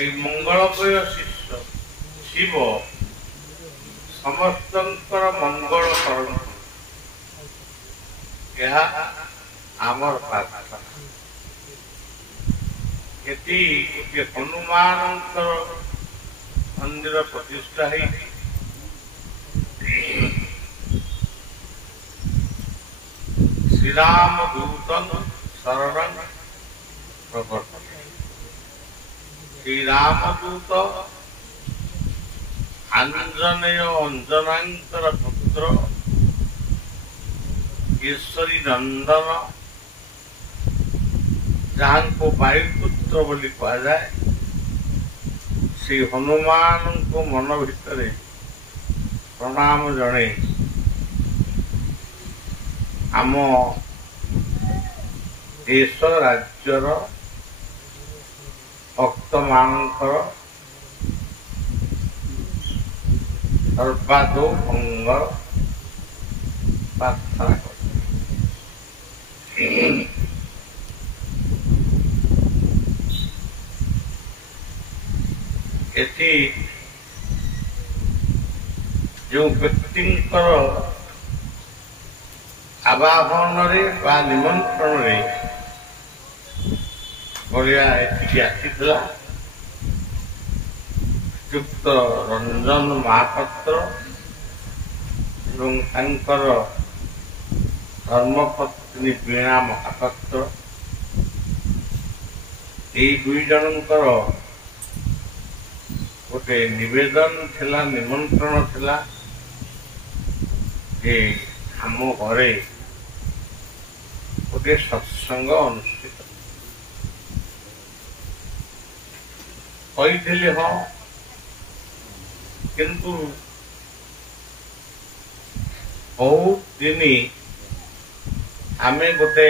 এই ମଙ୍ଗଳମୟ ଶିବ ସମସ୍ତଙ୍କର ମଙ୍ଗଳ କରନ୍ତୁ, ଏହା ଆମର ପ୍ରାର୍ଥନା। ଏଠି ଗୋଟିଏ ହନୁମାନଙ୍କର ମନ୍ଦିର ପ୍ରତିଷ୍ଠା ହେଇଛି। ଶ୍ରୀରାମ ଦୂତଂ ଶରଣଂ ପ୍ରବର୍ତ୍ତତେ। ଶ୍ରୀରାମଦୂତ ଆଞ୍ଜନେୟ ଅଞ୍ଜନାଙ୍କର ପୁତ୍ର, କେଶରୀ ନନ୍ଦନ, ଯାହାଙ୍କୁ ବାୟୁପୁତ୍ର ବୋଲି କୁହାଯାଏ, ଶ୍ରୀ ହନୁମାନଙ୍କ ମନ ଭିତରେ ପ୍ରଣାମ ଜଣେଇ ଆମ ଦେଶ ରାଜ୍ୟର ଭକ୍ତମାନଙ୍କର ସର୍ବାଦୌ ମଙ୍ଗଳ ପ୍ରାର୍ଥନା କରେ। ଏଠି ଯେଉଁ ବ୍ୟକ୍ତିଙ୍କର ଆବାହନରେ ବା ନିମନ୍ତ୍ରଣରେ ବଳିଆ ଏଠିକି ଆସିଥିଲା, ଶ୍ରୀଯୁକ୍ତ ରଞ୍ଜନ ମହାପାତ୍ର ଏବଂ ତାଙ୍କର ଧର୍ମପତ୍ନୀ ବୀଣା ମହାପାତ୍ର, ଏଇ ଦୁଇ ଜଣଙ୍କର ଗୋଟେ ନିବେଦନ ଥିଲା, ନିମନ୍ତ୍ରଣ ଥିଲା ଯେ ଆମ ଘରେ ଗୋଟେ ସତ୍ସଙ୍ଗ ଅନୁଷ୍ଠିତ। କହିଥିଲି ହଁ, କିନ୍ତୁ ବହୁତ ଦିନ ଆମେ ଗୋଟେ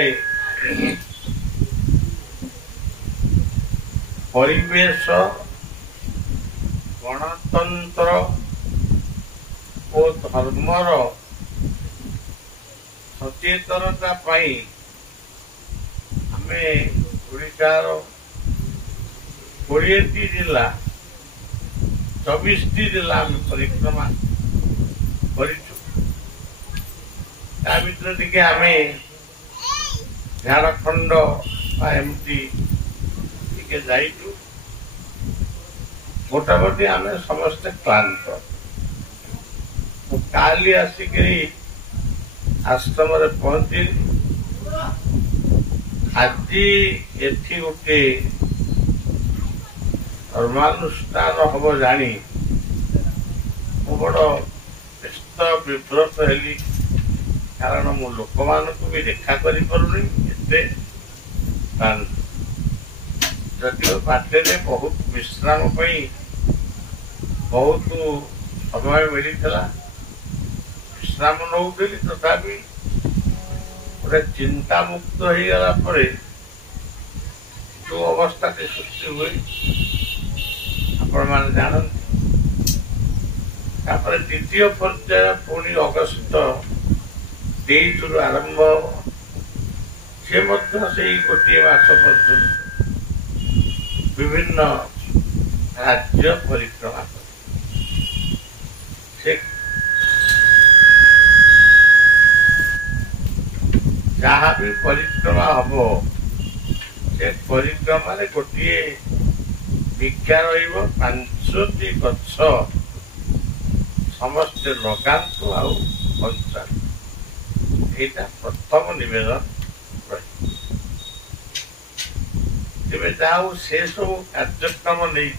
ପରିବେଶ, ଗଣତନ୍ତ୍ର ଓ ଧର୍ମର ସଚେତନତା ପାଇଁ ଆମେ ଓଡ଼ିଶାର 20ଟି ଜିଲ୍ଲା, 24ଟି ଜିଲ୍ଲା ଆମେ ପରିକ୍ରମା କରିଛୁ। ତା ଭିତରେ ଟିକେ ଆମେ ଝାଡ଼ଖଣ୍ଡ ବା ଏମିତି ଟିକେ ଯାଇଛୁ। ମୋଟାମୋଟି ଆମେ ସମସ୍ତେ କ୍ଳାନ୍ତ। ମୁଁ କାଲି ଆସିକିରି ଆଶ୍ରମରେ ପହଞ୍ଚିଲି। ଆଜି ଏଠି ଗୋଟେ ଧର୍ମାନୁଷ୍ଠାନ ହବ ଜାଣି ମୁଁ ବଡ଼ ବ୍ୟସ୍ତ ବିବ୍ରତ ହେଲି, କାରଣ ମୁଁ ଲୋକମାନଙ୍କୁ ବି ଦେଖା କରିପାରୁନି, ଏତେ କ୍ଳାନ୍ତ। ଯଦିଓ ବାଟରେ ବହୁତ ବିଶ୍ରାମ ପାଇଁ ବହୁତ ସମୟ ମିଳିଥିଲା, ବିଶ୍ରାମ ନେଉଥିଲି, ତଥାପି ଗୋଟେ ଚିନ୍ତାମୁକ୍ତ ହେଇଗଲା ପରେ ଯେଉଁ ଅବସ୍ଥାଟି ସୃଷ୍ଟି ହୁଏ ଆପଣମାନେ ଜାଣନ୍ତି। ତାପରେ ଦ୍ୱିତୀୟ ପର୍ଯ୍ୟାୟ ପୁଣି ଅଗଷ୍ଟ 23ରୁ ଆରମ୍ଭ ହେବ। ସେ ମଧ୍ୟ ସେଇ ଗୋଟିଏ ମାସ ପର୍ଯ୍ୟନ୍ତ ବିଭିନ୍ନ ରାଜ୍ୟ ପରିକ୍ରମା କରେ। ସେ ଯାହା ବି ପରିକ୍ରମା ହବ, ସେ ପରିକ୍ରମାରେ ଗୋଟିଏ ଭିକ୍ଷା ରହିବ, 5ଟି ଗଛ ସମସ୍ତେ ଲଗାନ୍ତୁ ଆଉ ବଞ୍ଚାନ୍ତୁ। ଏଇଟା ପ୍ରଥମ ନିବେଦନ ରହିବ। ତେବେ ଯାହା ହଉ ସେ ସବୁ କାର୍ଯ୍ୟକ୍ରମ ନେଇ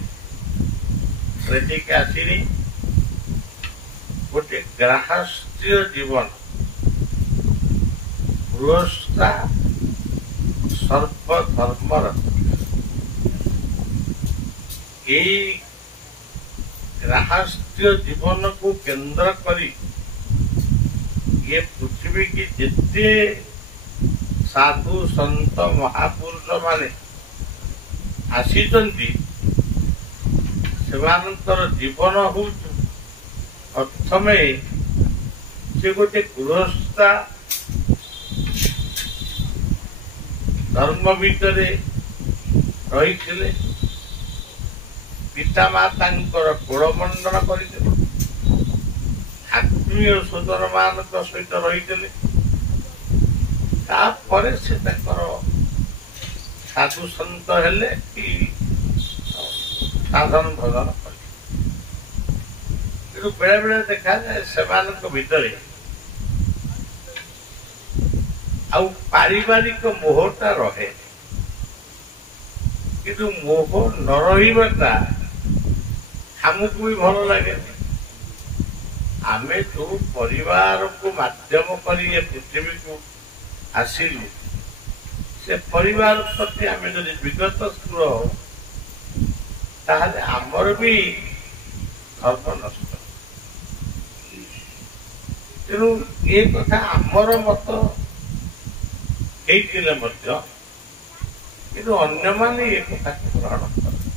ଏଠିକି ଆସିନି। ଗୋଟେ ଗ୍ରାହସ୍ଥ୍ୟ ଜୀବନ, ଗୃହସ୍ଥା ସର୍ବଧର୍ମର, ଏଇ ଗ୍ରାହସ୍ଥ୍ୟ ଜୀବନକୁ କେନ୍ଦ୍ର କରି ये पृथ्वी की जिते साधु संत महापुरुष माने आसीचंती सेमानंतर जीवन हूँ प्रथमे से गोटे गृहस्था धर्म भितर रही ପିତାମାତାଙ୍କର ଗୋଳମଣ୍ଡନ କରିଥିଲେ, ଆତ୍ମୀୟ ସ୍ୱଜନ ମାନଙ୍କ ସହିତ ରହିଥିଲେ। ତାପରେ ସେ ତାଙ୍କର ସାଧୁ ସନ୍ଥ ହେଲେ କି ସାଧନ ଭଜନ କଲେ। କିନ୍ତୁ ବେଳେ ବେଳେ ଦେଖାଯାଏ ସେମାନଙ୍କ ଭିତରେ ଆଉ ପାରିବାରିକ ମୋହଟା ରହେ, କିନ୍ତୁ ମୋହ ନ ରହିବାଟା ଆମକୁ ବି ଭଲ ଲାଗେନି। ଆମେ ଯୋଉ ପରିବାରକୁ ମାଧ୍ୟମ କରି ଏ ପୃଥିବୀକୁ ଆସିଲୁ, ସେ ପରିବାର ପ୍ରତି ଆମେ ଯଦି ବିଗତଶୀଳ ହଉ ତାହେଲେ ଆମର ବି ଧର୍ମ ନଷ୍ଟ। ତେଣୁ ଏ କଥା ଆମର ମତ ହେଇଥିଲେ ମଧ୍ୟ କିନ୍ତୁ ଅନ୍ୟମାନେ ଏ କଥାକୁ ଗ୍ରହଣ କରନ୍ତି।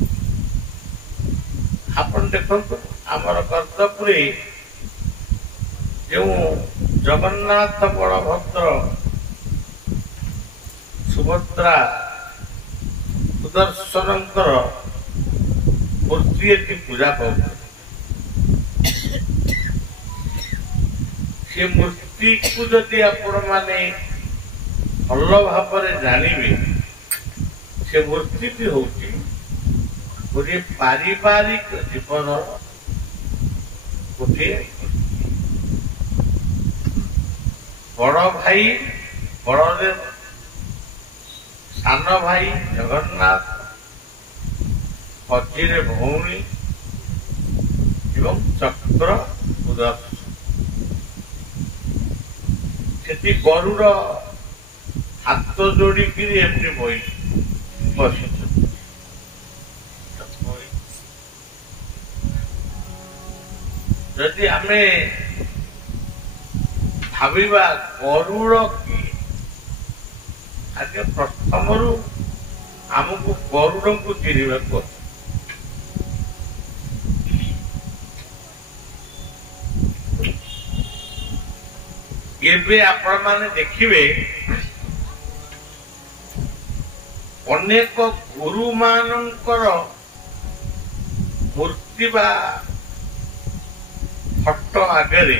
ଆପଣ ଦେଖନ୍ତୁ ଆମର ଗର୍ଦ୍ଦପୁରେ ଯେଉଁ ଜଗନ୍ନାଥ, ବଳଭଦ୍ର, ସୁଭଦ୍ରା, ସୁଦର୍ଶନଙ୍କର ମୂର୍ତ୍ତି ଏଠି ପୂଜା ପାଉଛନ୍ତି। ସେ ମୂର୍ତ୍ତିକୁ ଯଦି ଆପଣମାନେ ଭଲ ଭାବରେ ଜାଣିବେ, ସେ ମୂର୍ତ୍ତିଟି ହଉଛି ଗୋଟିଏ ପାରିବାରିକ ଜୀବନର ଗୋଟିଏ ବଡ଼ ଭାଇ ବଳଦେବ, ସାନ ଭାଇ ଜଗନ୍ନାଥ, ମଝିରେ ଭଉଣୀ ଏବଂ ଚକ୍ର ସୁଦର୍ଶନ। ସେଠି ଗରୁଡ଼ ହାତ ଯୋଡ଼ିକିରି ଏମିତି ବସିଛନ୍ତି। ଯଦି ଆମେ ଭାବିବା ଗରୁଡ଼ କି, ଆଗେ ପ୍ରଥମରୁ ଆମକୁ ଗରୁଡ଼ଙ୍କୁ ଚିହ୍ନିବାକୁ ଅଛି। ଏବେ ଆପଣମାନେ ଦେଖିବେ ଅନେକ ଗୁରୁମାନଙ୍କର ମୂର୍ତ୍ତି ବା ଫଟୋ ଆଗରେ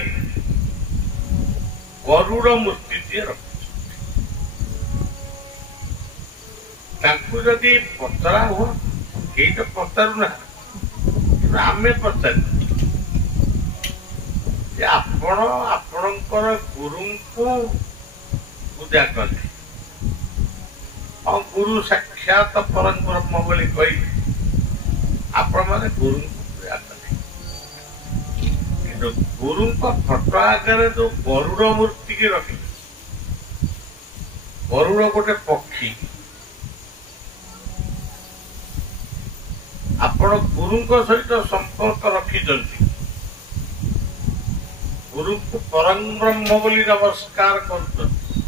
ଗରୁଡ଼ ମୂର୍ତ୍ତିଟିଏ ରଖିଛନ୍ତି। ତାଙ୍କୁ ଯଦି ପଚରା ହୁଅ, କେହି ତ ପଚାରୁନାହାନ୍ତି, କିନ୍ତୁ ଆମେ ପଚାରୁ ଯେ ଆପଣ ଆପଣଙ୍କର ଗୁରୁଙ୍କୁ ପୂଜା କଲେ। ହଁ, ଗୁରୁ ସାକ୍ଷାତ ପରଂ ବ୍ରହ୍ମ ବୋଲି କହି ଆପଣମାନେ ଗୁରୁଙ୍କୁ ପୂଜା କଲେ, କିନ୍ତୁ ଗୁରୁଙ୍କ ଫଟୋ ଆଗରେ ଯୋଉ ଗରୁଡ଼ ମୂର୍ତ୍ତିକି ରଖିଲେ, ଗରୁଡ଼ ଗୋଟେ ପକ୍ଷୀ, ଆପଣ ଗୁରୁଙ୍କ ସହିତ ସମ୍ପର୍କ ରଖିଛନ୍ତି, ଗୁରୁଙ୍କୁ ପରଂ ବ୍ରହ୍ମ ବୋଲି ନମସ୍କାର କରୁଛନ୍ତି,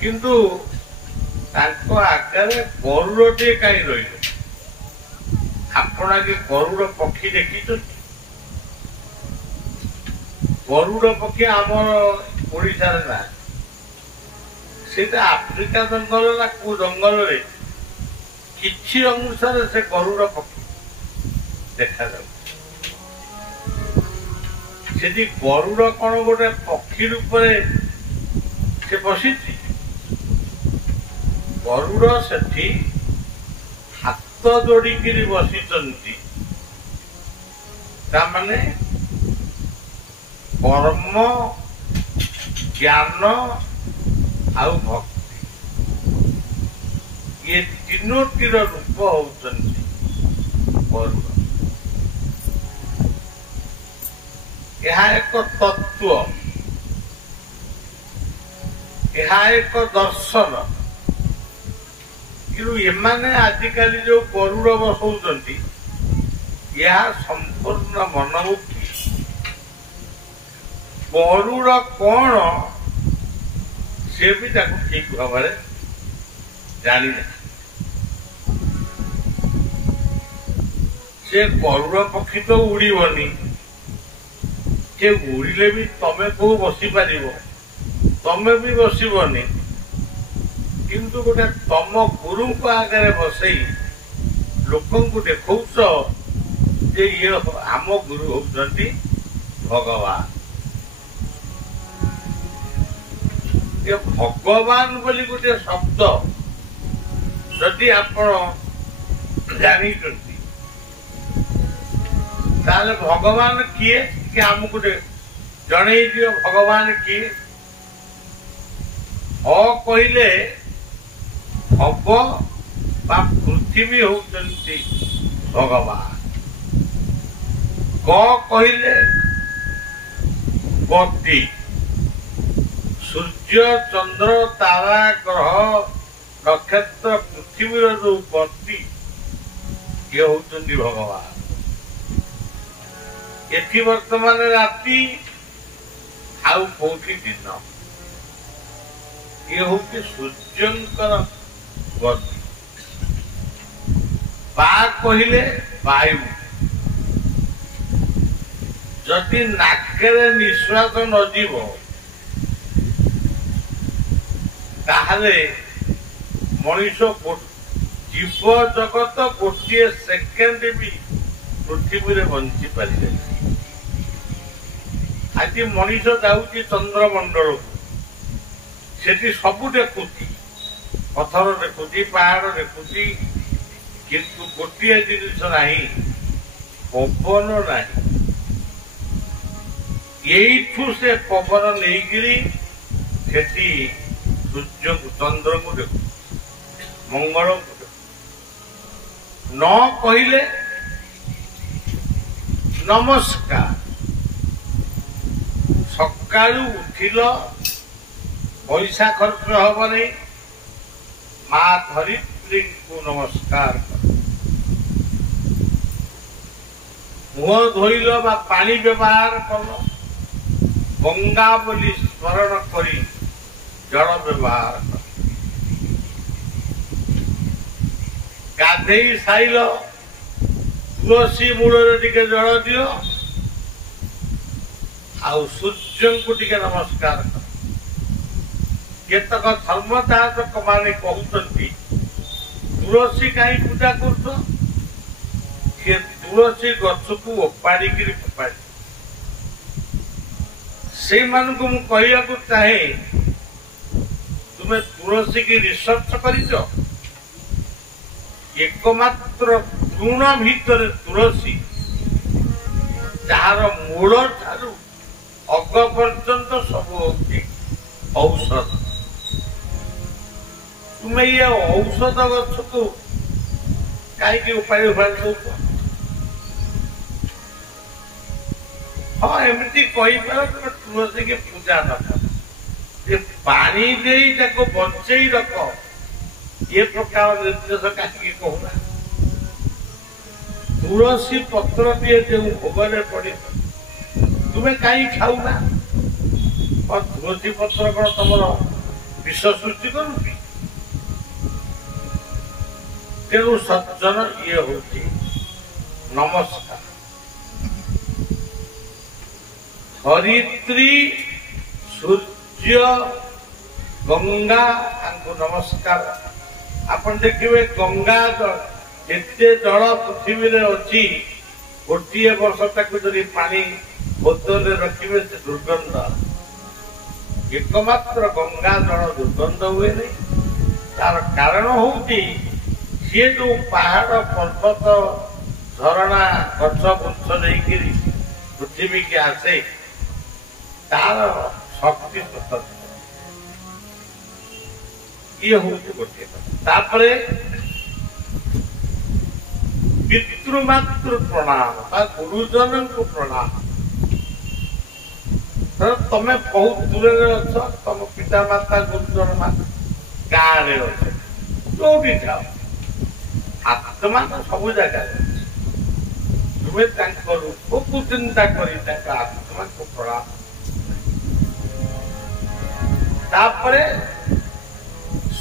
କିନ୍ତୁ ତାଙ୍କ ଆଗରେ ଗରୁଡ଼ଟିଏ କାହିଁ ରହିଲେ? ଆପଣ ଆଗେ ଗରୁଡ଼ ପକ୍ଷୀ ଦେଖିଛନ୍ତି? ଗରୁଡ଼ ପକ୍ଷୀ ଆମର ଓଡ଼ିଶାରେ ନାହିଁ, ସେଇଟା ଆଫ୍ରିକା ଜଙ୍ଗଲ ନା କୋଉ ଜଙ୍ଗଲରେ କିଛି ଅଂଶରେ ସେ ଗରୁଡ଼ ପକ୍ଷୀ ଦେଖାଯାଉଛି। ସେଠି ଗରୁଡ଼ କଣ ଗୋଟେ ପକ୍ଷୀ ରୂପରେ ସେ ବସିଛି? ଗରୁଡ଼ ସେଠି ହାତ ଯୋଡ଼ିକିରି ବସିଛନ୍ତି, ତାମାନେ କର୍ମ, ଜ୍ଞାନ ଆଉ ଭକ୍ତି, ଏ ତିନୋଟିର ରୂପ ହଉଛନ୍ତି ଗରୁଡ଼। ଏହା ଏକ ତତ୍ତ୍ୱ, ଏହା ଏକ ଦର୍ଶନ। କିନ୍ତୁ ଏମାନେ ଆଜିକାଲି ଯୋଉ ଗରୁଡ଼ ବସଉଛନ୍ତି, ଏହା ସମ୍ପୂର୍ଣ୍ଣ ମନମୁଖୀ। ଗରୁଡ଼ କଣ ସେ ବି ତାକୁ ଠିକ ଭାବରେ ଜାଣିନାହିଁ। ସେ ଗରୁଡ଼ ପକ୍ଷୀ ତ ଉଡ଼ିବନି, ସେ ଉଡ଼ିଲେ ବି ତମେ କୋଉ ବସିପାରିବ? ତମେ ବି ବସିବନି। କିନ୍ତୁ ଗୋଟେ ତମ ଗୁରୁଙ୍କ ଆଗରେ ବସେଇ ଲୋକଙ୍କୁ ଦେଖାଉଛ ଯେ ଇଏ ଆମ ଗୁରୁ ହଉଛନ୍ତି ଭଗବାନ। ଏ ଭଗବାନ ବୋଲି ଗୋଟେ ଶବ୍ଦ ଯଦି ଆପଣ ଜାଣିଛନ୍ତି ତାହେଲେ ଭଗବାନ କିଏ କି ଆମକୁ ଜଣେଇ ଦିଅ ଭଗବାନ କିଏ। କହିଲେ ହବ ବା ପୃଥିବୀ ହଉଛନ୍ତି ଭଗବାନ। କହିଲେ ଗତି, ସୂର୍ଯ୍ୟ ଚନ୍ଦ୍ର ତାରା ଗ୍ରହ ନକ୍ଷତ୍ର ପୃଥିବୀର ଯୋଉ ଗତି ଇଏ ହଉଛନ୍ତି ଭଗବାନ। ଏଠି ବର୍ତ୍ତମାନ ରାତି ଆଉ କୋଉଠି ଦିନ, ଇଏ ହଉଛି ସୂର୍ଯ୍ୟଙ୍କର ଗତି। କହିଲେ ବାୟୁ, ଯଦି ନାକରେ ନିଶ୍ୱାସ ନ ଯିବ ତାହେଲେ ମଣିଷ ଜୀବ ଜଗତ ଗୋଟିଏ ସେକେଣ୍ଡ ବି ପୃଥିବୀରେ ବଞ୍ଚି ପାରିବେ। ଆଜି ମଣିଷ ଯାଉଛି ଚନ୍ଦ୍ରମଣ୍ଡଳକୁ, ସେଠି ସବୁ ଦେଖୁଛି, ପଥର ଦେଖୁଛି, ପାହାଡ ଦେଖୁଛି, କିନ୍ତୁ ଗୋଟିଏ ଜିନିଷ ନାହିଁ, ପବନ ନାହିଁ। ଏଇଠୁ ସେ ପବନ ନେଇକିରି ସେଠି ସୂର୍ଯ୍ୟକୁ ଚନ୍ଦ୍ରକୁ ଦେଖୁ, ମଙ୍ଗଳକୁ ଦେଖୁ। ନ କହିଲେ ନମସ୍କାର, ସକାଳୁ ଉଠିଲ ପଇସା ଖର୍ଚ୍ଚ ହବନି, ମା ଧରିତ୍ରୀଙ୍କୁ ନମସ୍କାର କର। ମୁହଁ ଧୋଇଲ ବା ପାଣି ବ୍ୟବହାର କଲ, ଗଙ୍ଗା ବୋଲି ସ୍ମରଣ କରି ଜଳ ବ୍ୟବହାର କର। ଗାଧେଇ ସାଇଲ, ତୁଳସୀ ମୂଳରେ ଟିକେ ଜଳ ଦିଅ, ଆଉ ସୂର୍ଯ୍ୟଙ୍କୁ ଟିକେ ନମସ୍କାର କର। କେତେକ ଧର୍ମଦାୟକ ମାନେ କହୁଛନ୍ତି ତୁଳସୀ କାହିଁ ପୂଜା କରୁଛ? ସେ ତୁଳସୀ ଗଛକୁ ଓପାଡ଼ିକିରି ଫୋପାଡ଼ି। ସେଇମାନଙ୍କୁ ମୁଁ କହିବାକୁ ଚାହେଁ, ତୁମେ ତୁଳସୀ କି ରିସର୍ଚ୍ଚ କରିଛ? ଏକମାତ୍ର ତୃଣ ଭିତରେ ତୁଳସୀ, ଯାହାର ମୂଳ ଠାରୁ ଅଗ ପର୍ଯ୍ୟନ୍ତ ସବୁ ହଉଛି ଔଷଧ। ତୁମେ ଇଏ ଔଷଧ ଗଛକୁ କାହିଁକି ଉପାଡ଼ି ଦଉଛ? ହଁ, ଏମିତି କହିପାର ତୁମେ ତୁଳସୀକି ପୂଜା ନ କର, ଯେ ପାଣି ଦେଇ ତାକୁ ବଞ୍ଚେଇ ରଖ, ଏ ପ୍ରକାର ନିର୍ଦ୍ଦେଶ କାହିଁକି କହୁନା? ତୁଳସୀ ପତ୍ରଟିଏ ଯେଉଁ ଭୋଗରେ ପଡିବ ତୁମେ କାହିଁ ଖାଉନା? ତୁଳସୀ ପତ୍ର କଣ ତମର ବିଷ ସୃଷ୍ଟି କରୁଛି? ତେଣୁ ସଜ୍ଜନ, ଇଏ ହଉଛି ନମସ୍କାର। ଧରିତ୍ରୀ, ସୂର୍ଯ୍ୟ, ଗଙ୍ଗା, ତାଙ୍କୁ ନମସ୍କାର। ଆପଣ ଦେଖିବେ ଗଙ୍ଗା ଯେତେ ଜଳ ପୃଥିବୀରେ ଅଛି, ଗୋଟିଏ ବର୍ଷ ତାକୁ ଯଦି ପାଣି ବୋତଲରେ ରଖିବେ ସେ ଦୁର୍ଗନ୍ଧ। ଏକମାତ୍ର ଗଙ୍ଗା ଜଳ ଦୁର୍ଗନ୍ଧ ହୁଏନି। ତାର କାରଣ ହଉଛି ସିଏ ଯୋଉ ପାହାଡ ପର୍ବତ ଝରଣା ଗଛ ବୃକ୍ଷ ନେଇକିରି ପୃଥିବୀକି ଆସେ, ତାର ଶକ୍ତି ସ୍ୱତନ୍ତ୍ର। ଇଏ ହଉଛି ଗୋଟିଏ କଥା। ତାପରେ ପିତୃମାତୃ ପ୍ରଣାମ ବା ଗୁରୁଜନଙ୍କୁ ପ୍ରଣାମ। ତମେ ବହୁତ ଦୂରରେ ଅଛ, ତମ ପିତା ମାତା ଗୁରୁଜନ ମାନେ ଗାଁରେ ଅଛ, ଯୋଉଠି ଯାଅ, ଆତ୍ମା ତ ସବୁ ଜାଗାରେ ଅଛି। ତୁମେ ତାଙ୍କ ରୂପକୁ ଚିନ୍ତା କରି ତାଙ୍କ ଆତ୍ମାକୁ ପ୍ରଣାମ। ତାପରେ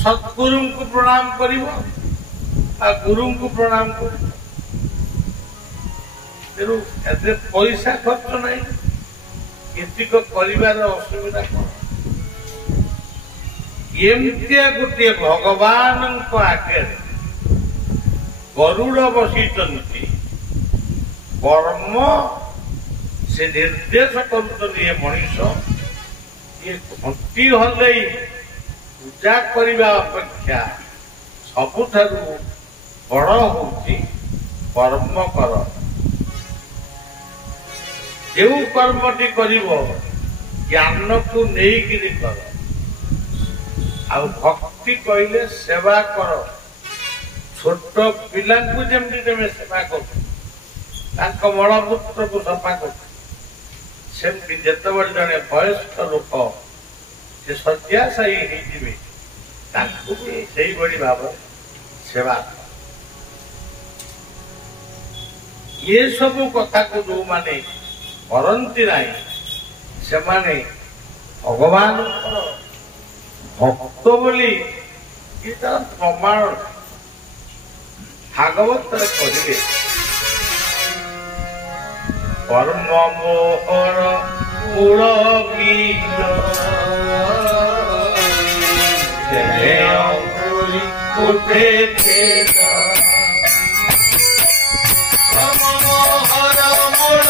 ସଦ୍ଗୁରୁଙ୍କୁ ପ୍ରଣାମ କରିବ ବା ଗୁରୁଙ୍କୁ ପ୍ରଣାମ କରିବ। ତେଣୁ ଏତେ ପଇସା ଖର୍ଚ୍ଚ ନାହିଁ, ଏତିକ କରିବାର ଅସୁବିଧା କଣ? ଏମିତିଆ ଗୋଟିଏ ଭଗବାନଙ୍କ ଆଗରେ ଗରୁଡ଼ ବସିଛନ୍ତି କର୍ମ ସେ ନିର୍ଦ୍ଦେଶ କରୁଛନ୍ତି ଏ ମଣିଷ ଏ ଘଣ୍ଟି ହଲେଇ ପୂଜା କରିବା ଅପେକ୍ଷା ସବୁଠାରୁ ବଡ଼ ହଉଛି କର୍ମ କର। ଯେଉଁ କର୍ମଟି କରିବ ଜ୍ଞାନକୁ ନେଇକିରି କର। ଆଉ ଭକ୍ତି କହିଲେ ସେବା କର। ଛୋଟ ପିଲାଙ୍କୁ ଯେମିତି ତମେ ସେବା କର ତାଙ୍କ ମଳମୂତ୍ରକୁ ସଫା କର ସେମିତି ଯେତେବେଳେ ଜଣେ ବୟସ୍କ ଲୋକ ସେ ଶଯ୍ୟାଶାୟୀ ହେଇଯିବେ ତାଙ୍କୁ ବି ସେଇଭଳି ଭାବରେ ସେବା କର। ଏ ସବୁ କଥାକୁ ଯୋଉମାନେ କରନ୍ତି ନାହିଁ ସେମାନେ ଭଗବାନଙ୍କର ଭକ୍ତ ବୋଲି ତାର ପ୍ରମାଣ ଭାଗବତରେ କହିଲେ କର୍ମ ମୋହର ମୂଳ ବୀଜ ଉଠେ মোহর মূল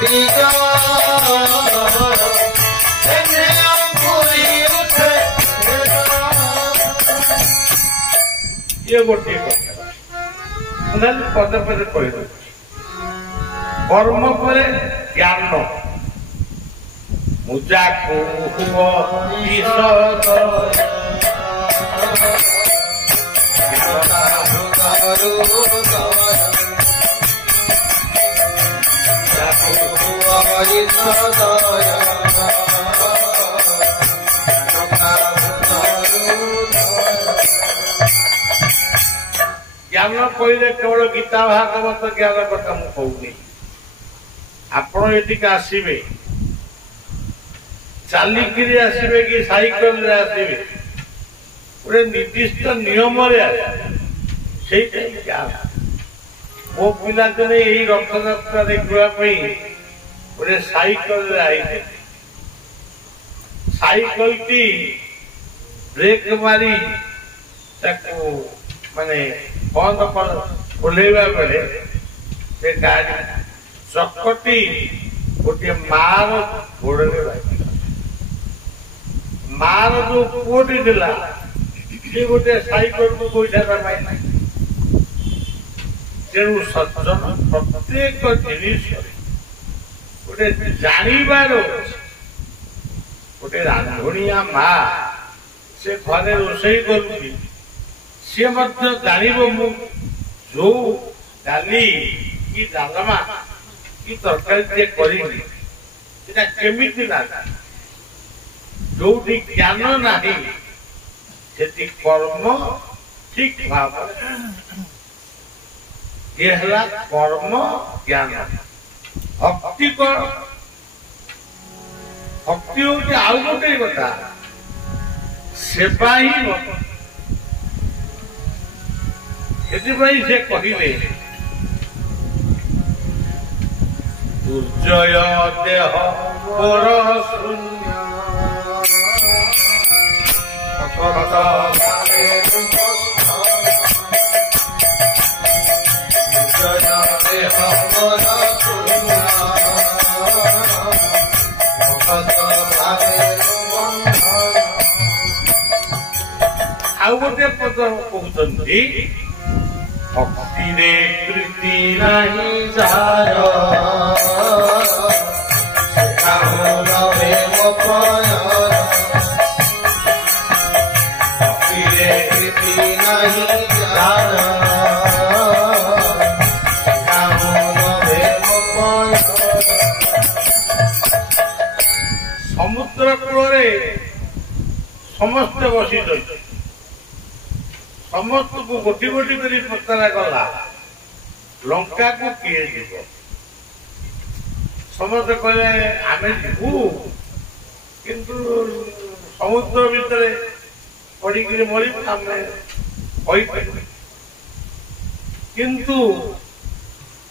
বীজ ये गोटे पदे पदे कह कर्म पर ज्ञान मुजा को ज्ञान कहले केवल गीता भागवत ज्ञान कथा मु कहूनी आपण एटिक आसीबे चालिकिरी आसीबे कि साइकल रे आसीबे गोटे निर्दिष्ट नियम रे आसीबे ज्ञान मो पिला दिने यही रथयात्रा देखा गोटे साइकल रे आई साइकल टी ब्रेक मारी ताको माने बंद कर ओल्हेवा बेले से गाड़ी चकटी गोटे मार गोड़े लगे मार जो पुटी दिला से गोटे साइकल को पैसा पाई तेणु सज्जन प्रत्येक जिनिस गोटे जानिबार गोटे रांधुणिया माँ से घरे रोषेई करुची सी जानव मु जो डाली कि डालमा कि तरकारी करी जो ज्ञान नहीं से कर्म ठीक भाव ये कर्म ज्ञान भक्ति कर भक्ति हूँ आउ गोटे कथा सेवा ही से कहले दुर्जय देह पर शून्य आउ गोटे पद कहते भक्ति रे प्रीति नहीं जार भक्ति रे प्रीति नहीं जार समुद्र कूल समस्त बसी समस्त को गोटी गोटी कर पचरा गला लंका को किए जीव समस्त कहले आमे जीवु किंतु समुद्र भितर पड़ी मरी आमे किंतु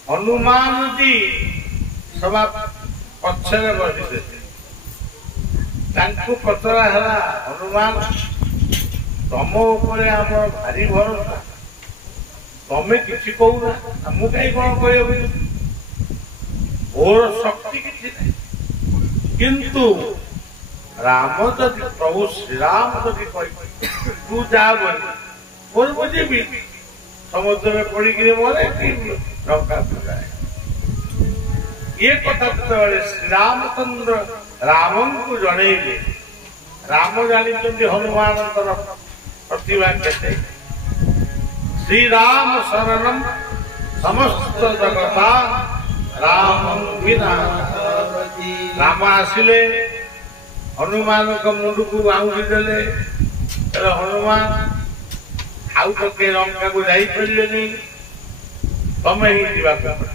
हनुमान जी सभा पछरे बसी पचरा है हनुमान तुम भारी भरोसा ତମେ କିଛି କହୁନା ମୁଁ କାହିଁ କଣ କହିବି ମୋର ଶକ୍ତି କିଛି ନାହିଁ କିନ୍ତୁ ରାମ ଯଦି ପ୍ରଭୁ ଶ୍ରୀରାମ ଯଦି କହିବେ ତୁ ଯା ବୋଲି ମୋର ମୁଁ ଯିବି ସମୁଦ୍ରରେ ପଡିକିରି ମରେ କି ଲଙ୍କା ବୁଲାଏ ଏ କଥା ଯେତେବେଳେ ଶ୍ରୀରାମଚନ୍ଦ୍ର ରାମଙ୍କୁ ଜଣେଇଲେ ରାମ ଜାଣିଛନ୍ତି ହନୁମାନଙ୍କର ପ୍ରତିଭା କେତେ ଶ୍ରୀରାମ ଶରଣମ୍ ସମସ୍ତ ଜଗତା ରାମ ବିନା ରାମ ଆସିଲେ ହନୁମାନଙ୍କ ମୁଣ୍ଡକୁ ଆଉଁସି ଦେଲେ ହନୁମାନ ଆଉ ତ କେ ଲଙ୍କାକୁ ଯାଇପାରିଲେନି ତମେ ହିଁ ଯିବାକୁ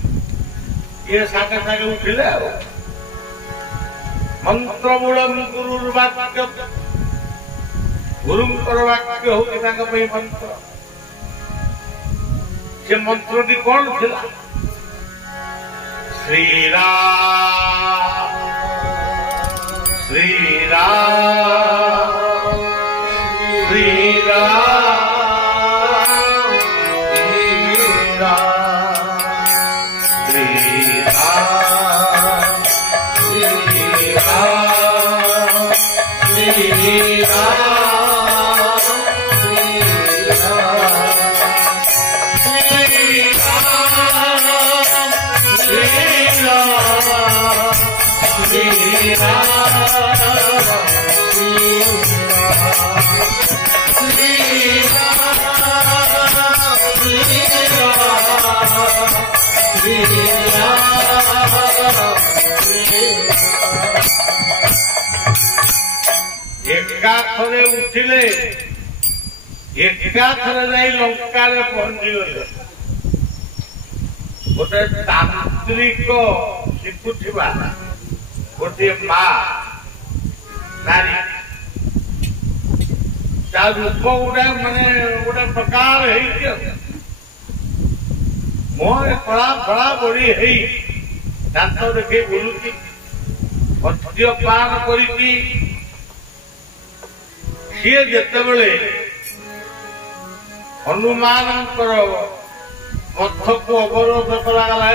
ଇଏ ସାଙ୍ଗେ ସାଙ୍ଗେ ଉଠିଲେ ଆଉ ମନ୍ତ୍ରମୂଳମ୍ ଗୁରୁର୍ବାକ୍ୟ ଗୁରୁଙ୍କର ବାକ୍ୟ ହଉଛି ତାଙ୍କ ପାଇଁ ମନ୍ତ୍ର ସେ ମନ୍ତ୍ରଟି କଣ ଥିଲା ଶ୍ରୀରାମ ଶ୍ରୀରାମ ଶ୍ରୀରାମ ଏକାଥରେ ଉଠିଲେ ଏକାଥରେ ଯାଇ ଲଙ୍କାରେ ପହଞ୍ଚିଗଲେ ଗୋଟେ ତାନ୍ତ୍ରିକ ଶିଖୁଥିବା ଗୋଟିଏ ମା ନାରୀ ତା ରୂପ ଗୁଡା ମାନେ ଗୋଟେ ପ୍ରକାର ହେଇଛି ମୁହଁରେ କଳା ଫଳା ବଢି ହେଇ ଦାନ୍ତ ଦେଖେଇ ବୁଲୁଛି ମଦ୍ୟପାନ କରିକି ସିଏ ଯେତେବେଳେ ହନୁମାନଙ୍କର ପଥକୁ ଅବରୋଧ କରାଗଲା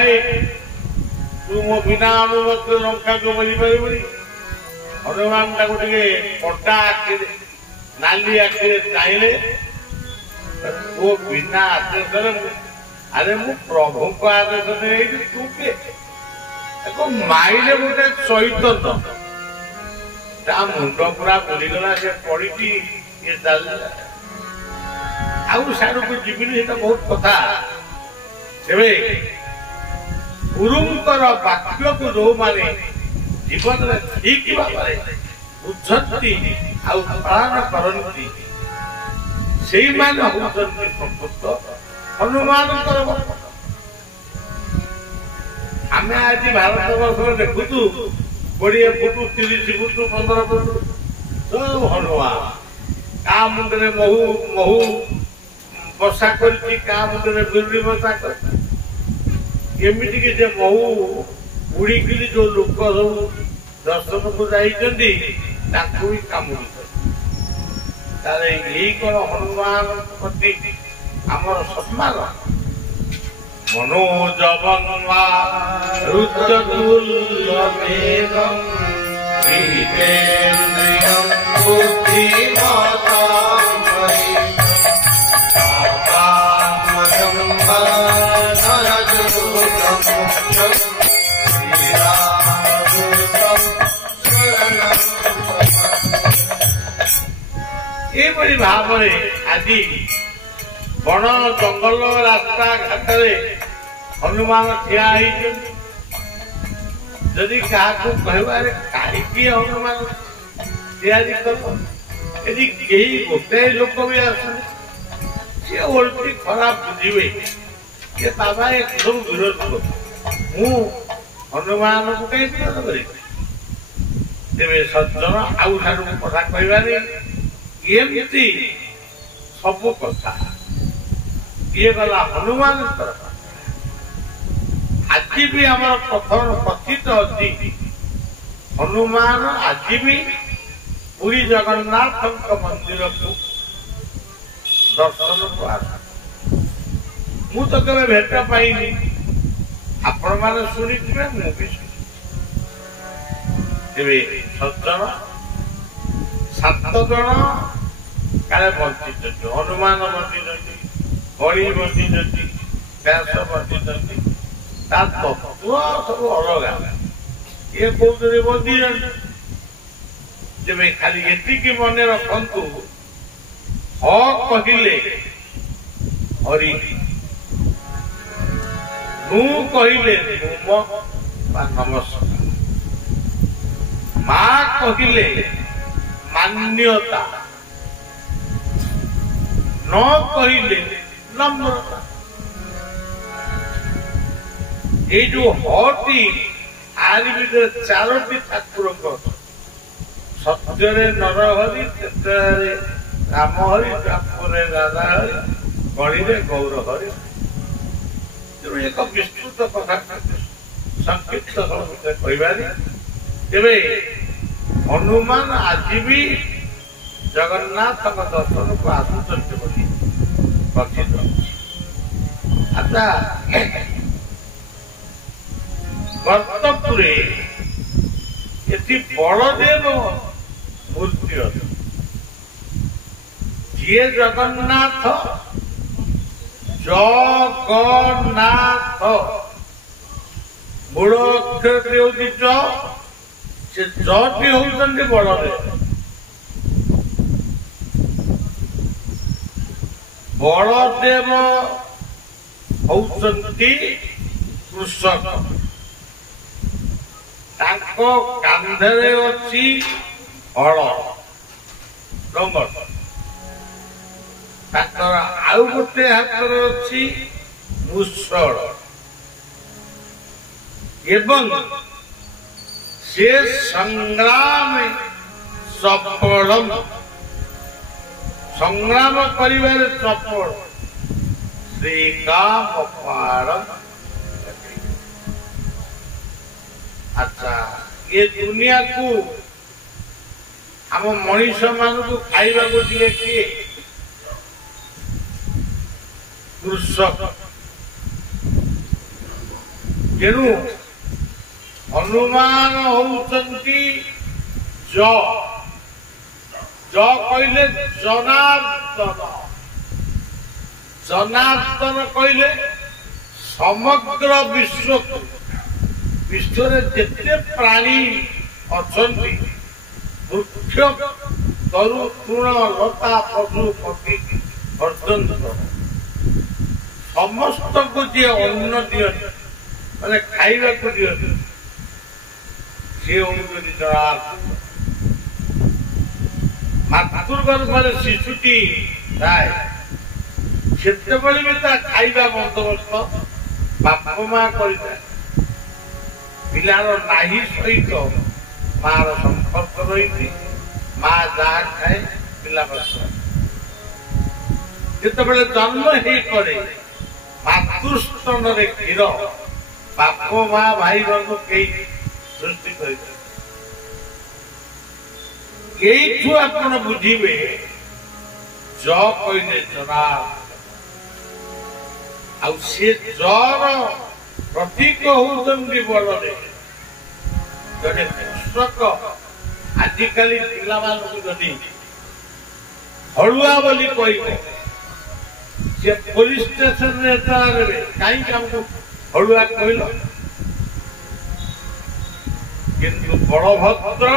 ତୁ ମୋ ବିନା ଅନୁମତିରେ ଲଙ୍କାକୁ ବୁଲିପାରିବୁନି ହନୁମାନ ତାକୁ ଟିକେ କଟା ଆଖିରେ ନାଲି ଆଖିରେ ଚାହିଁଲେ ତୋ ବିନା ଆଦେଶରେ ଆରେ ମୁଁ ପ୍ରଭୁଙ୍କ ଆଦେଶରେ ଏଇଠି ତୁ କିଏ ଏକ ମାଇଲେ ଗୋଟେ ଚୈତନ୍ୟ ତା ମୁଣ୍ଡ ପୁରା ବୁଲିଗଲା ସେ ପଡିକି ଇଏ ଚାଲିଲା ଆଉ ସାଡ଼କୁ ଯିବିନି ସେଟା ବହୁତ କଥା ତେବେ ଗୁରୁଙ୍କର ବାକ୍ୟକୁ ଯୋଉମାନେ ଜୀବନରେ ଠିକ ଭାବରେ ବୁଝନ୍ତି ଆଉ ପାଳନ କରନ୍ତି ସେଇମାନେ ହଉଛନ୍ତି ପ୍ରକୃତ ହନୁମାନଙ୍କର ଭକ୍ତ ଆମେ ଆଜି ଭାରତ ବର୍ଷରେ ଦେଖୁଛୁ 20 ଫୁଟ 30 ଫୁଟ 15 ଫୁଟ ସବୁ ହନୁମାନ କା ମୁଣ୍ଡରେ ମହୁ ବର୍ଷା କରିଛି କା ମୁଣ୍ଡରେ ବିରୁଡ଼ି ବର୍ଷା କରିଛି ଏମିତିକି ସେ ମହୁ ଉଡ଼ିକିରି ଯୋଉ ଲୋକ ସବୁ ଦର୍ଶନକୁ ଯାଇଛନ୍ତି ତାଙ୍କୁ ବି କାମୁଡୁଛନ୍ତି ତାହେଲେ ଏଇ କଣ ହନୁମାନ ପ୍ରତି ଆମର ସମ୍ମାନ मनोजवन्वा रुद्रतुल्यवेगं जितेन्द्रियं बुद्धिमतां परितमं धरजूतं श्रीरामदूतं शरणं ଏପରି ଭାବରେ ଆଜି ବଣ ଜଙ୍ଗଲ ରାସ୍ତା ଘାଟରେ ହନୁମାନ ଠିଆ ହେଇଛନ୍ତି ଯଦି କାହାକୁ କହିବାରେ କାହିଁକି ହନୁମାନ ତିଆରି କର ଯଦି କେହି ଗୋଟାଏ ଲୋକ ବି ଆସନ୍ତି ସିଏ ଓଲଟି ଖରାପ ବୁଝିବେ ସେ ବାବା ଏସବୁ ବିରୋଧ କରୁ ମୁଁ ହନୁମାନଙ୍କୁ କାହିଁ ବିରୋଧ କରିବି ତେବେ ସଜ୍ଜନ ଆଉ ଠାରୁ କଥା କହିବାନି ଏମିତି ସବୁ କଥା ଇଏ ଗଲା ହନୁମାନଙ୍କର ଆଜି ବି ଆମର କଥିତ ଅଛି ହନୁମାନ ଆଜି ବି ପୁରୀ ଜଗନ୍ନାଥଙ୍କ ମନ୍ଦିରକୁ ଦର୍ଶନକୁ ଆସନ୍ତି ମୁଁ ତ କେବେ ଭେଟ ପାଇନି, ଆପଣମାନେ ଶୁଣିଥିବେ, ମୁଁ ବି ଶୁଣିଛି। ତେବେ ସଜ୍ଜନ 7 ଜଣ କାଳେ ବଞ୍ଚିଛନ୍ତି, ହନୁମାନ ବଞ୍ଚିଛନ୍ତି, ବଳି ବଞ୍ଚିଛନ୍ତି, ବ୍ୟାସ ବଞ୍ଚିଛନ୍ତି, ତା ତତ୍ତ୍ୱ ସବୁ ଅଲଗା। ଇଏ କହୁଛନ୍ତି ବଞ୍ଚିଛନ୍ତି। ତେବେ ଖାଲି ଏତିକି ମନେ ରଖନ୍ତୁ, ହ କହିଲେ ହରି, ନୁ କହିଲେ ନୁମ ବା ନମସ୍କାର, ମା କହିଲେ ମାନ୍ୟତା, ନ କହିଲେ ନମ୍ରତା। ଏଇ ଯୋଉ ହଟି ଆରି ଭିତରେ 4ଟି ଠାକୁରଙ୍କ, ସତ୍ୟରେ ନରହରି, କ୍ଷେତ୍ରରେ ରାମହରି, ତାପରେ ରାଧା ହରି, କଳିରେ ଗୌର ହରି। ତେଣୁ ଏକ ବିସ୍ତୃତ କଥା ସଂକ୍ଷିପ୍ତ କହିବାରେ, ତେବେ ହନୁମାନ ଆଜି ବି ଜଗନ୍ନାଥଙ୍କ ଦର୍ଶନକୁ ଆସୁଛନ୍ତି ବୋଲି କଥିତ। ଆଚ୍ଛା, କର୍ତ୍ତପୁରେ ଏଠି ବଳଦେବ ମୂର୍ତ୍ତି ଅଛି। ଯିଏ ଜଗନ୍ନାଥ, ଜଗନ୍ନାଥ ମୂଳ ଅକ୍ଷରଟି ହଉଛି ଜ, ସେ ଜଟି ହଉଛନ୍ତି ବଳଦେବ। ବଳଦେବ ହଉଛନ୍ତି କୃଷକ, ତାଙ୍କ କାନ୍ଧରେ ଅଛି ହଳ ଲଙ୍ଗଳ, ତାଙ୍କର ଆଉ ଗୋଟେ ହାତରେ ଅଛି ମୂଷଳ, ଏବଂ ସେ ସଂଗ୍ରାମ ସଫଳ, ସଂଗ୍ରାମ କରିବାରେ ସଫଳ, ଶ୍ରୀକାମ ପାଳ। ଆଚ୍ଛା, ଏ ଦୁନିଆକୁ ଆମ ମଣିଷ ମାନଙ୍କୁ ଖାଇବାକୁ ଦିଏ କିଏ? କୃଷକ। ତେଣୁ ହନୁମାନ ହଉଛନ୍ତି ଜ କହିଲେ ଜନାର୍ଦ୍ଦନ, ଜନାର୍ଦ୍ଦନ କହିଲେ ସମଗ୍ର ବିଶ୍ୱକୁ, ବିଶ୍ୱରେ ଯେତେ ପ୍ରାଣୀ ଅଛନ୍ତି, ବୃକ୍ଷ ତରୁ ତୃଣ ଲତା ପଶୁ ପକ୍ଷୀ ପର୍ଯ୍ୟନ୍ତ ସମସ୍ତଙ୍କୁ ଯିଏ ଅନ୍ନ ଦିଅନ୍ତି, ମାନେ ଖାଇବାକୁ ଦିଅନ୍ତି, ସିଏ ହଉଛନ୍ତି ଜନାର୍ଦ୍ଦନ। ମାତୃଗର୍ଭରେ ଶିଶୁଟି ଥାଏ, ସେତେବେଳେ ବି ତା ଖାଇବା ବନ୍ଦୋବସ୍ତ ବାପା ମା କରିଥାଏ। ପିଲାର ନାହିଁ ସହିତ ମାର ସମ୍ପର୍କ ରହିଛି, ମା ଯାହା ଖାଏ ପିଲା ବସ। ଯେତେବେଳେ ଜନ୍ମ ହେଇ ପଡେ, ମାତୃସ୍ତନରେ କ୍ଷୀର ବାପ ମା ଭାଇ ବନ୍ଧୁ କେହି ସୃଷ୍ଟି କରିଥାଏ। ଏଇଠୁ ଆପଣ ବୁଝିବେ, ଜ କହିଲେ ଜନାର୍ଦ୍ଦନ, ଆଉ ସେ ଜର ପ୍ରତୀକ ହଉଛନ୍ତି ବଳଦେବ। ଜଣେ କୃଷକ ଆଜିକାଲି ପିଲାମାନଙ୍କୁ ଯଦି ହଳୁଆ ବୋଲି କହିବ, ସେ ପୋଲିସ ଷ୍ଟେସନରେ ଏତଲା ନେବେ, କାହିଁକି ଆମକୁ ହଳୁଆ କହିଲ? କିନ୍ତୁ ବଳଭଦ୍ର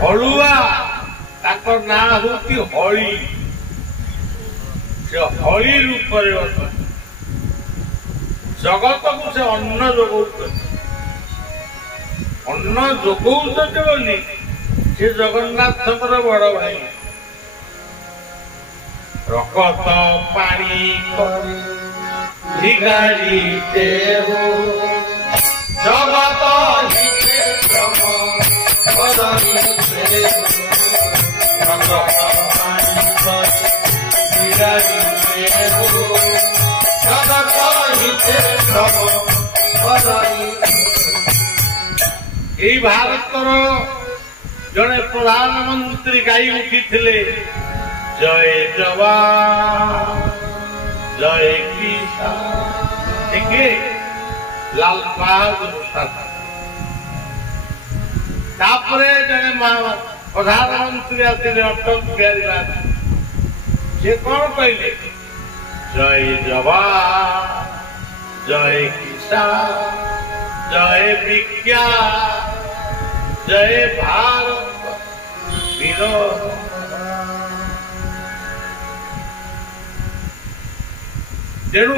ହଳୁଆ, ତାଙ୍କ ନାଁ ହଉଛି ହଳି। ସେ ହଳି ରୂପରେ ଅଛନ୍ତି, ଜଗତକୁ ସେ ଅନ୍ନ ଯୋଗଉଛନ୍ତି। ଅନ୍ନ ଯୋଗଉଛନ୍ତି ବୋଲି ସେ ଜଗନ୍ନାଥଙ୍କର ବଡ ଭାଇ। ରକତ ପାଣି ଭିଗାରୀ ଦେବ, ଜଗତ ହିତେ ଶ୍ରମ ବଦଳି ଦେବ, ରକତ ପାଣି ଭିଗାରୀ ଦେବ, ଜଗତ ହିତେ ଶ୍ରମ ବଦଳି। এই ଭାରତର ଜଣେ ପ୍ରଧାନମନ୍ତ୍ରୀ ଗାଇ ଉଠିଥିଲେ, ଜୟ ଜବାନ जय किसान देखिए लाल बहादुर शास्त्री तापरे जने प्रधानमंत्री आते अटल बिहारी वाजपेयी से कौन कहले जय जवान जय किसान जय विज्ञान जय भारत वीर तेणु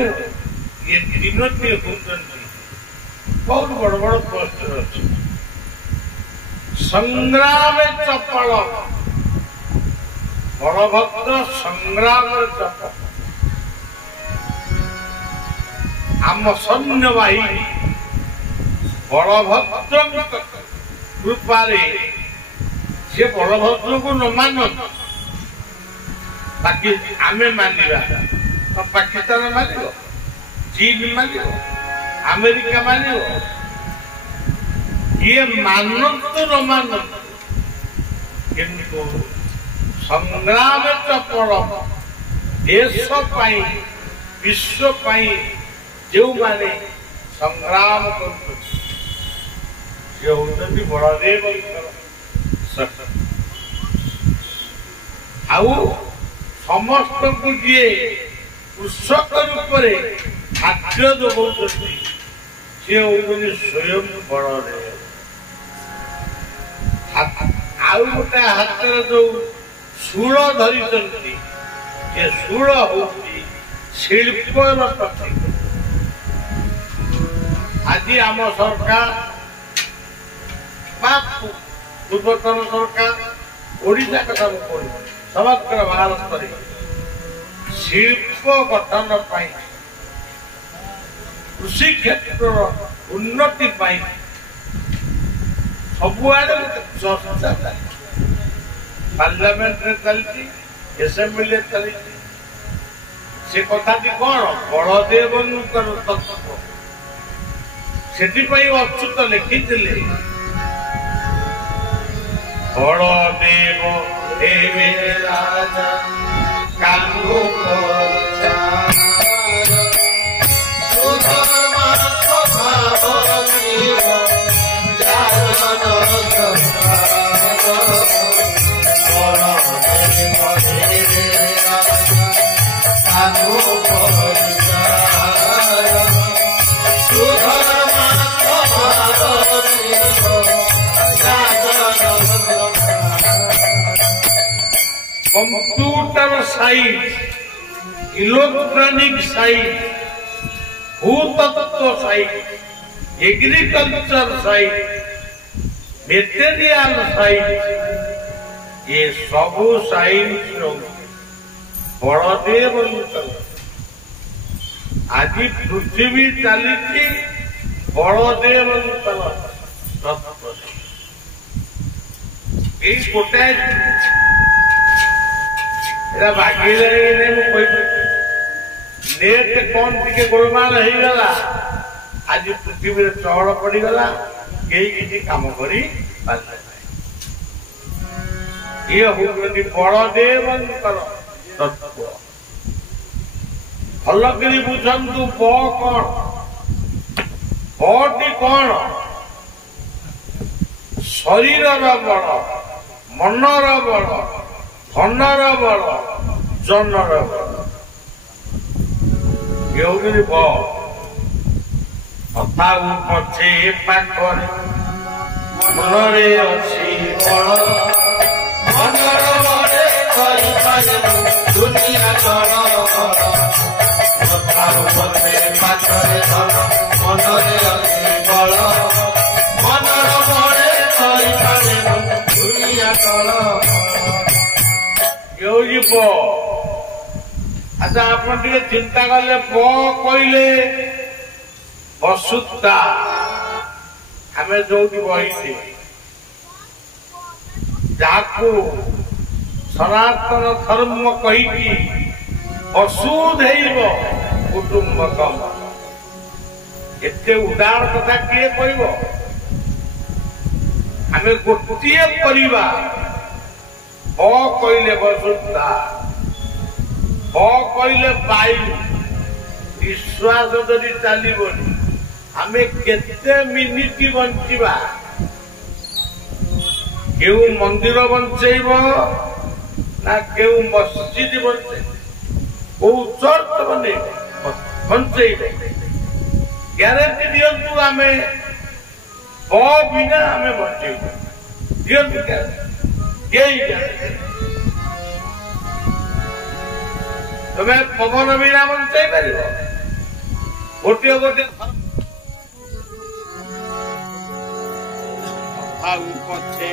ये तीनोटी होती बहुत बड़ बड़ पोस्ट अच्छे संग्राम चपल बलभद्र संग्राम चपल आम सैन्यवाहिनी बलभद्र कृपारे से बलभद्र को न मान बाकी आमे मानिबा पाकिस्तान मानिब चीन मानिब अमेरिका मानिब ये मानतु न मानतु किंतु संग्राम चपल देश पाई विश्व पाई जो माने संग्राम कर बलदेव आउ समस्त को जी कृषक रूप खाद्य जोगाऊँ सी हूँ स्वयं बलदेव आउ गोटे हाथ जो शूल धरी शूल हूँ शिल्पर प्रतीक आज आम सरकार पूर्वतन सरकार ओडिशा कथा कहूँ समग्र भारत शिल्प गठन कृषि क्षेत्र उन्नति सबुआड़े चर्चा पार्लियामेंट चलती एसेम्बली चलती से कथा कौन बलदेव तत्व से अच्युत लिखिले बलदेव देवे राजा कालू कंप्यूटर साइंस इलेक्ट्रॉनिक साइंस भूतत्व science agriculture science material science ये सबू साइंस बलदेव आज पृथ्वी चली बलदेव गोटे बाकी नेट कौन टे गोलमाल हो गला आज पृथ्वी चहल पड़गला कई किसी काम कर ये हूँ बलदेव तत्व भल कर बुझंतु बटी कौन शरीर बल मनर बल धनर बल जनर बल ये हूँ कथा पछे पाखरे मनरे अच्छी बल मनर बले दुनिया चल कथा पछे पाखरे धन मनरे अच्छी बल मनर बले दुनिया चल अच्छा आप चिंता कले कहले बसुता आम जो बही जहां सनातन धर्म कही वसुधैव कुटुंबकम एते उदार कथा किए कह आम गोटे परिवार कहले वसुधा कहले वायु विश्वास जदि चलबनी आम केते मिनिट बंचा केउ मंदिर बंचेब ना केउ मस्जिद बंचे कौ चर्च बने बंचेब ग्यारंटी दिंतु आम बिना आम बंचेब दिंतु तुम्हें पवन बिना बंचाई पार गोटे गोटे पछे